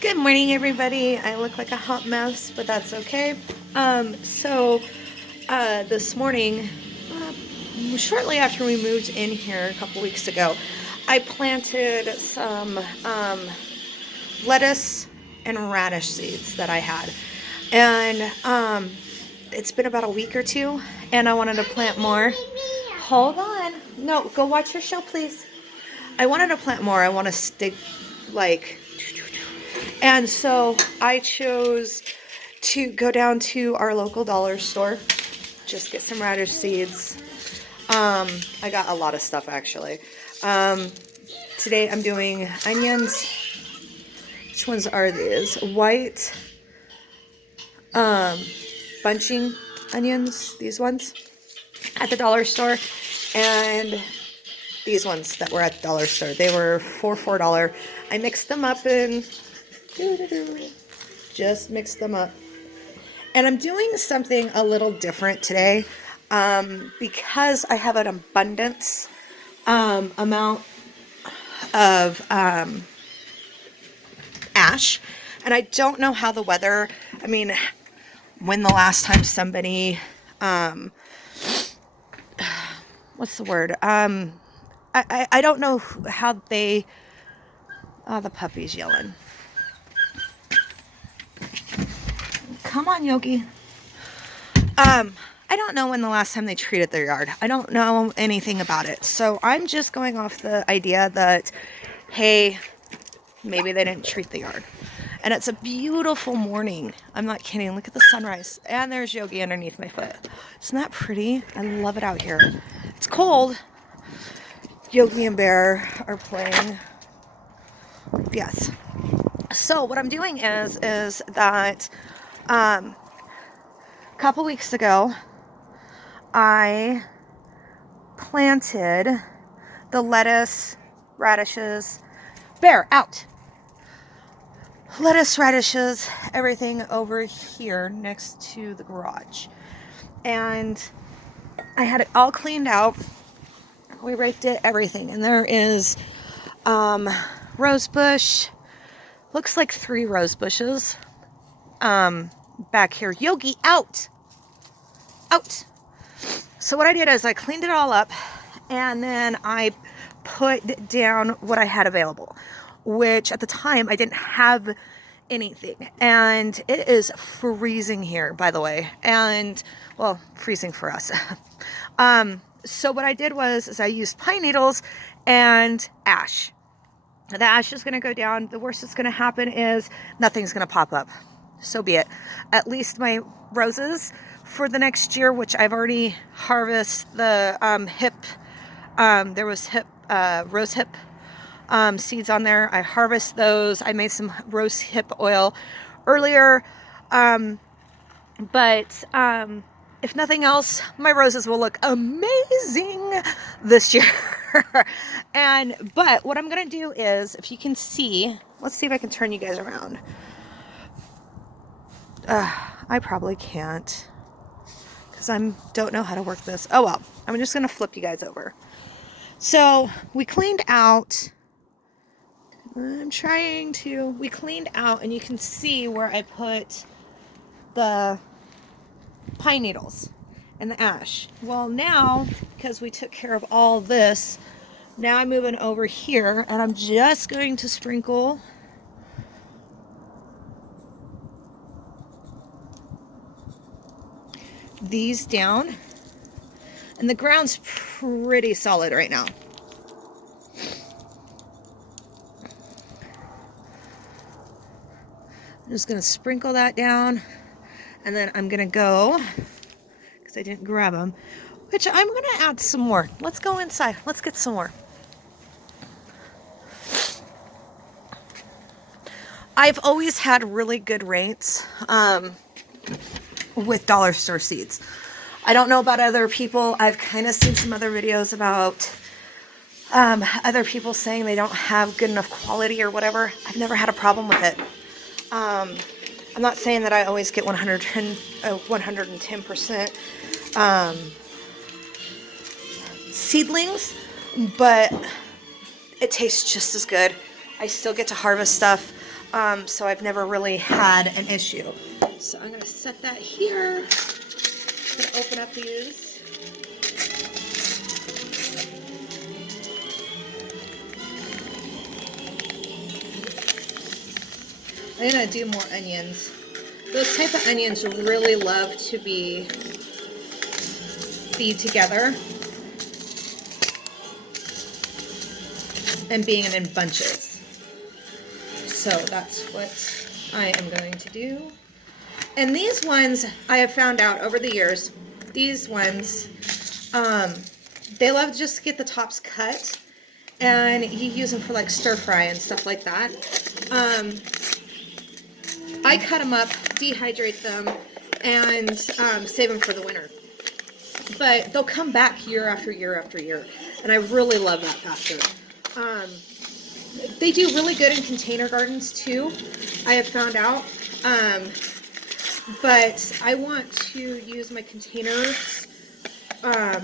Good morning, everybody. I look like a hot mess, but that's okay. This morning, shortly after we moved in here a couple weeks ago, I planted some lettuce and radish seeds that I had. And it's been about a week or two, and I wanted to plant more. Hold on. No, go watch your show, please. I wanted to plant more. I want to stick like. And so I chose to go down to our local dollar store, just get some radish seeds. I got a lot of stuff actually. Today I'm doing onions. Which ones are these? White bunching onions, these ones at the dollar store, and these ones that were at the dollar store. They were $4. I mixed them up and just mixed them up. And I'm doing something a little different today because I have an abundance amount of ash. And I don't know how the weather, I mean, when the last time somebody, what's the word? I don't know how they, the puppy's yelling. Come on, Yogi. I don't know when the last time they treated their yard. I don't know anything about it. So I'm just going off the idea that, hey, maybe they didn't treat the yard. And it's a beautiful morning. I'm not kidding. Look at the sunrise. And there's Yogi underneath my foot. Isn't that pretty? I love it out here. It's cold. Yogi and Bear are playing. Yes. So what I'm doing is that a couple weeks ago, I planted the lettuce, radishes, Bear, out! Lettuce, radishes, everything over here next to the garage. And I had it all cleaned out. We raked it, everything. And there is rose bush. Looks like 3 rose bushes. Back here. Yogi, out! Out! So what I did is I cleaned it all up, and then I put down what I had available, which at the time I didn't have anything. And it is freezing here, by the way. And, well, freezing for us. So what I did was I used pine needles and ash. The ash is going to go down. The worst that's going to happen is nothing's going to pop up. So be it. At least my roses for the next year, which I've already harvested the hip. There was rose hip seeds on there. I harvest those. I made some rose hip oil earlier. But if nothing else, my roses will look amazing this year. But what I'm going to do is, if you can see, let's see if I can turn you guys around. I probably can't because I don't know how to work this. Oh well, I'm just going to flip you guys over. So we cleaned out, we cleaned out, and you can see where I put the pine needles and the ash. Well, now, because we took care of all this, now I'm moving over here, and I'm just going to sprinkle these down. And the ground's pretty solid right now. I'm just going to sprinkle that down. And then I'm going to go, because I didn't grab them, which I'm going to add some more. Let's go inside. Let's get some more. I've always had really good rates with dollar store seeds. I don't know about other people. I've kind of seen some other videos about other people saying they don't have good enough quality or whatever. I've never had a problem with it. I'm not saying that I always get 110% seedlings, but it tastes just as good. I still get to harvest stuff. So I've never really had an issue. So I'm gonna set that here. I'm gonna open up these. I'm gonna do more onions. Those type of onions really love to be together and being in bunches. So that's what I am going to do. And these ones, I have found out over the years, these ones, they love just to get the tops cut, and you use them for like stir fry and stuff like that. I cut them up, dehydrate them, and save them for the winter. But they'll come back year after year after year, and I really love that factor. They do really good in container gardens too, I have found out. But I want to use my containers. I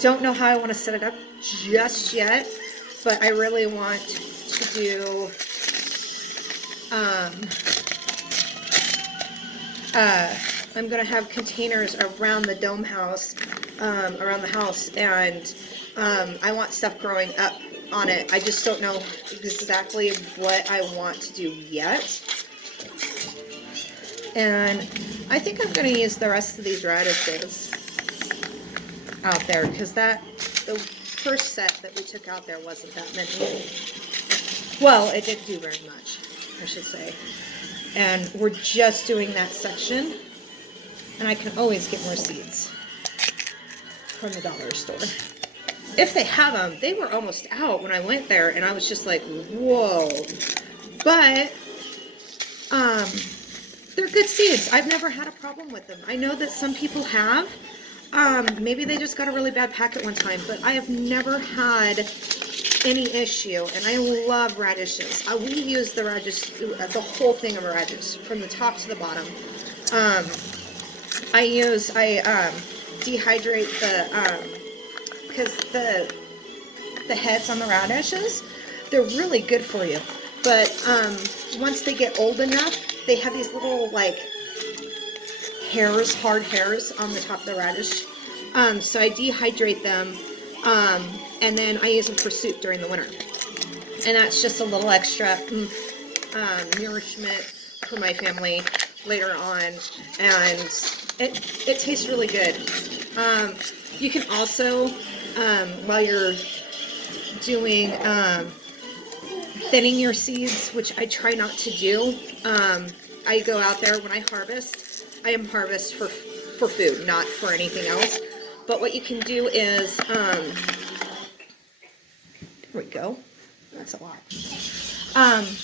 don't know how I want to set it up just yet, but I really want to do I'm going to have containers around the dome house, around the house, and I want stuff growing up on it. I just don't know exactly what I want to do yet. And I think I'm going to use the rest of these radishes out there, because the first set that we took out there wasn't that many. Well, it didn't do very much, I should say. And we're just doing that section. And I can always get more seeds from the dollar store. If they have them, they were almost out when I went there, and I was just like, whoa. But, they're good seeds. I've never had a problem with them. I know that some people have. Maybe they just got a really bad pack at one time, but I have never had any issue, and I love radishes. We use the radish, the whole thing of radish, from the top to the bottom. I dehydrate because the heads on the radishes, they're really good for you. But once they get old enough, they have these little like hairs, hard hairs on the top of the radish. So I dehydrate them, and then I use them for soup during the winter. And that's just a little extra nourishment for my family later on, and it tastes really good. You can also, while you're doing thinning your seeds, which I try not to do, I go out there when I harvest. I am harvest for food, not for anything else. But what you can do is, there we go. That's a lot.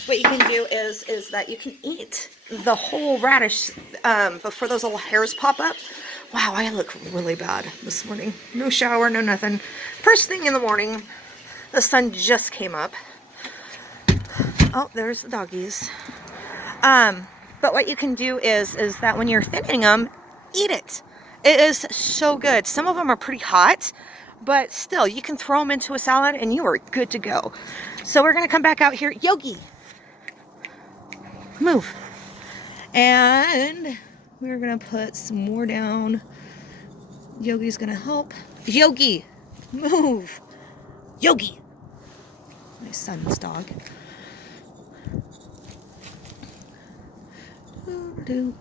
What you can do is that you can eat the whole radish before those little hairs pop up. Wow, I look really bad this morning. No shower, no nothing. First thing in the morning, the sun just came up. Oh, there's the doggies. But what you can do is that when you're thinning them, eat it. It is so good. Some of them are pretty hot, but still, you can throw them into a salad and you are good to go. So we're going to come back out here. Yogi, move. And we're going to put some more down. Yogi's going to help. Yogi, move. Yogi. My son's dog.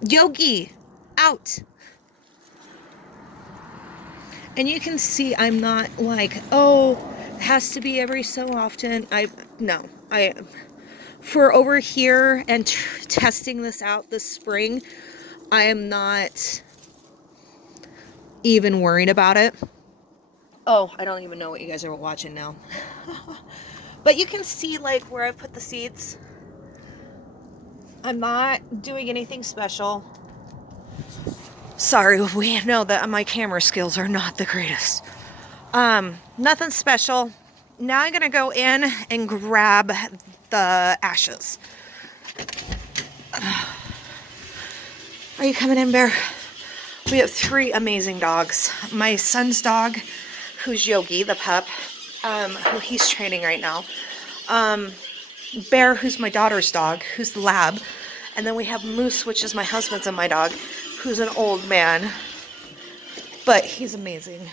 Yogi, out. And you can see I'm not like, oh, it has to be every so often. For over here and testing this out this spring, I am not even worried about it. Oh, I don't even know what you guys are watching now. But you can see like where I put the seeds. I'm not doing anything special. Sorry, we know that my camera skills are not the greatest. Nothing special. Now I'm gonna go in and grab the ashes. Are you coming in, Bear? We have 3 amazing dogs. My son's dog, who's Yogi, the pup, who he's training right now. Bear, who's my daughter's dog, who's the lab. And then we have Moose, which is my husband's and my dog, who's an old man. But he's amazing.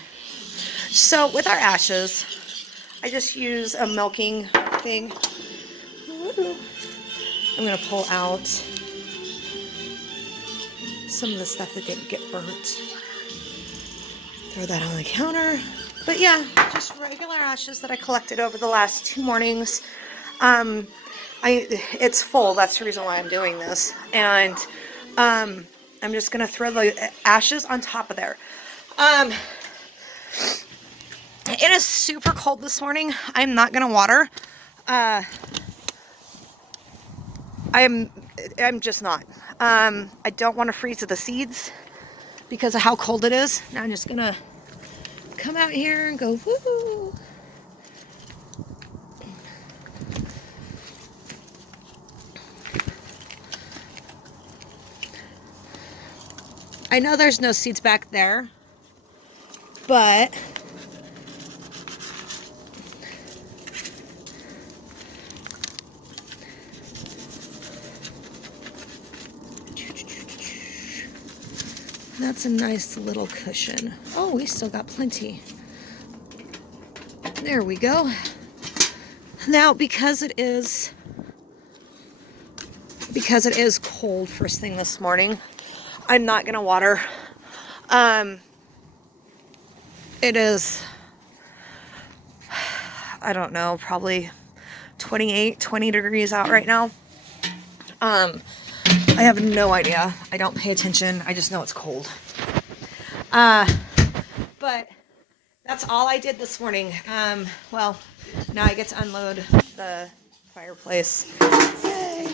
So with our ashes, I just use a milking thing. I'm going to pull out some of the stuff that didn't get burnt. Throw that on the counter. But yeah, just regular ashes that I collected over the last 2 mornings. It's full. That's the reason why I'm doing this. And I'm just going to throw the ashes on top of there. It is super cold this morning. I'm not going to water. I'm just not. I don't want to freeze the seeds because of how cold it is. Now I'm just going to come out here and go, woo! I know there's no seeds back there, but that's a nice little cushion. Oh, we still got plenty. There we go. Now, because it is cold first thing this morning, I'm not gonna water. It is, I don't know, probably 20 degrees out right now. I have no idea. I don't pay attention. I just know it's cold. But that's all I did this morning. Well, now I get to unload the fireplace. Yay.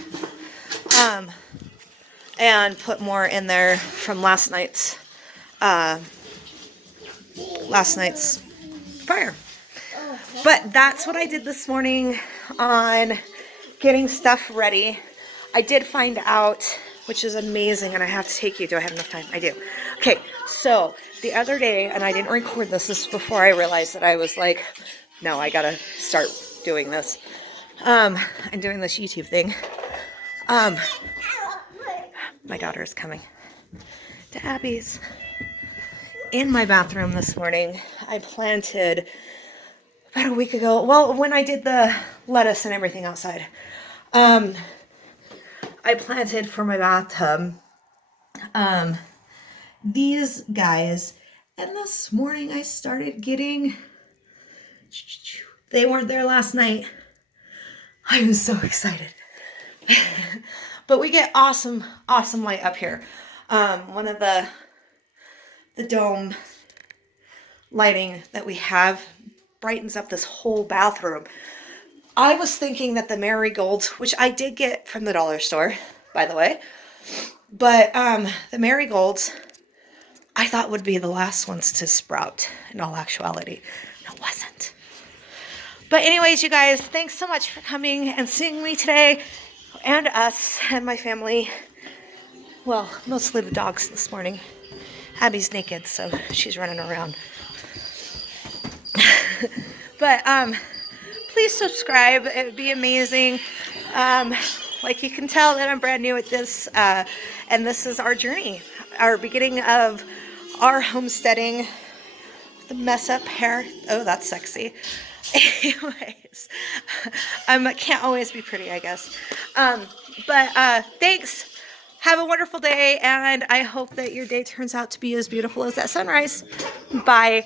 And put more in there from last night's fire. But that's what I did this morning on getting stuff ready. I did find out, which is amazing, and I have to take you. Do I have enough time? I do. Okay, so the other day, and I didn't record this. This is before I realized that I was like, no, I gotta start doing this. I'm doing this YouTube thing. My daughter is coming to Abby's. In my bathroom this morning, I planted about a week ago. Well, when I did the lettuce and everything outside, I planted for my bathtub these guys. And this morning I started getting, they weren't there last night. I was so excited. But we get awesome light up here. One of the dome lighting that we have brightens up this whole bathroom. I was thinking that the marigolds, which I did get from the dollar store, by the way, but the marigolds I thought would be the last ones to sprout in all actuality. It wasn't. But anyways, you guys, thanks so much for coming and seeing me today, and us and my family. Well, mostly the dogs this morning. Abby's naked, so she's running around. But please subscribe. It would be amazing. Like you can tell that I'm brand new at this, and this is our journey, our beginning of our homesteading. The mess up hair. Oh, that's sexy. Anyways, can't always be pretty, I guess. But thanks. Have a wonderful day, and I hope that your day turns out to be as beautiful as that sunrise. Bye.